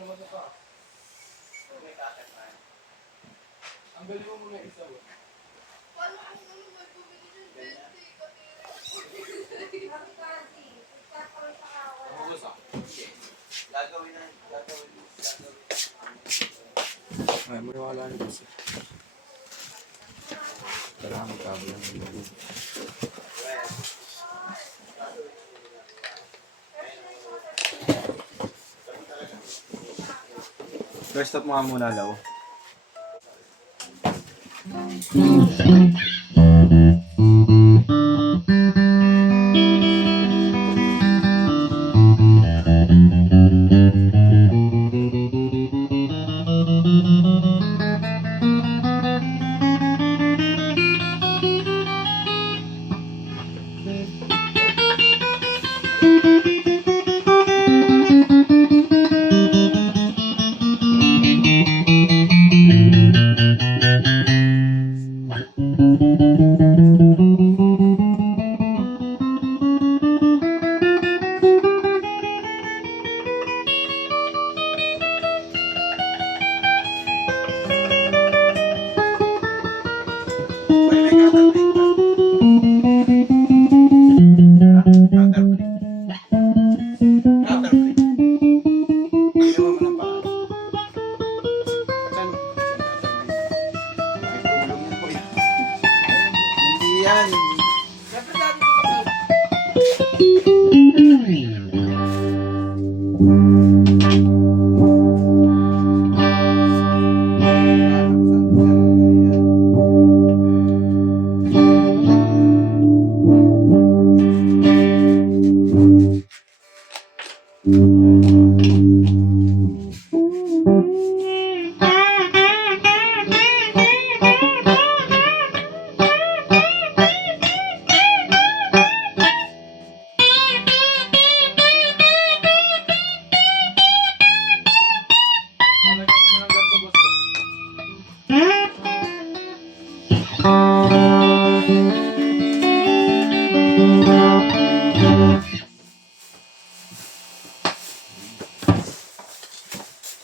naman sa taas. Ang galing mo muna isa ba? Paano kung ano may bumili ng 20 katiri? Ako gusto. Gagawin. Ay, maniwala na gusto. Tara, magkabo lang yung loob. First stop mga muna, Law.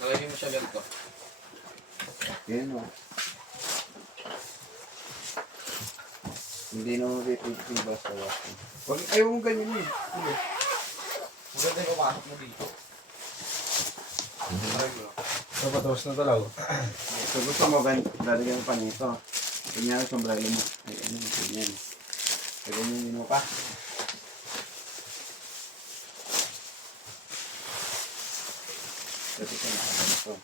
Lagay mo siya ganito. Yan o. Hindi na mapipigil basta-basta. Huwag, ayaw mo ganyan eh. Sige. Maganda yung pumasok mo dito. Napatawas na talaw. So gusto mo, lalagyan mo pa nito. Ganyan ang sombrero mo. Ay, ano, ganyan. So ganyan mo pa. Kasi ka na ito.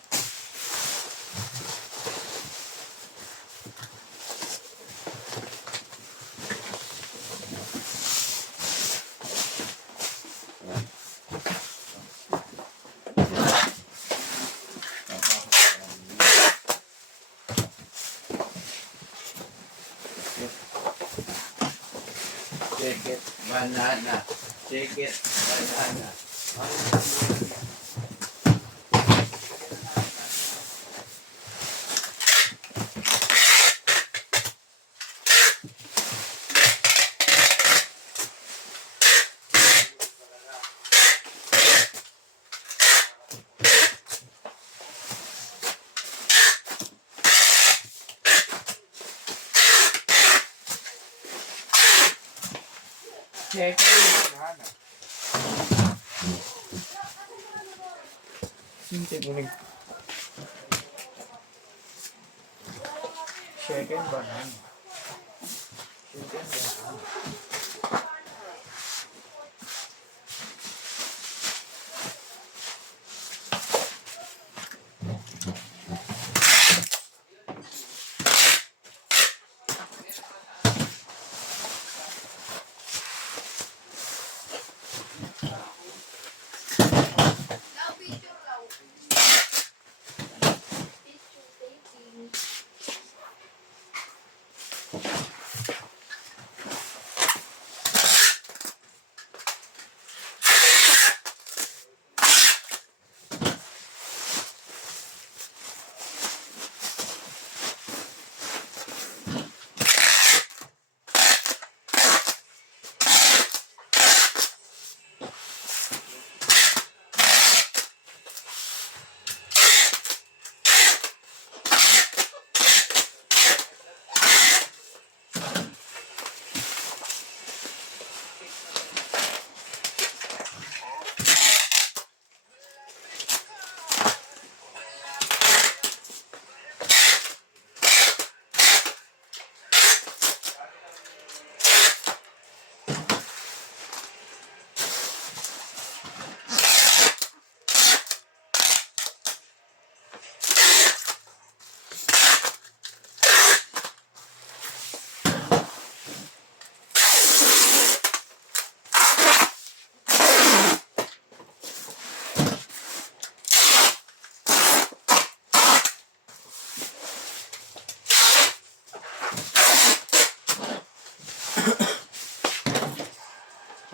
Shake it, banana. Shake it, banana. Check it. Sinte mo nag... Chicken banana. Chicken banana.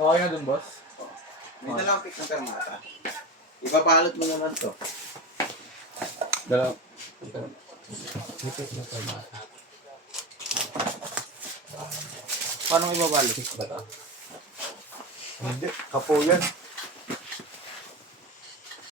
Okay na dun, boss? May dalawang pick ng permata. Ipabalot mo naman to. Dalaw. Hipit na permata. Paano ibabalot? Ba ito? Hindi, kapo yan.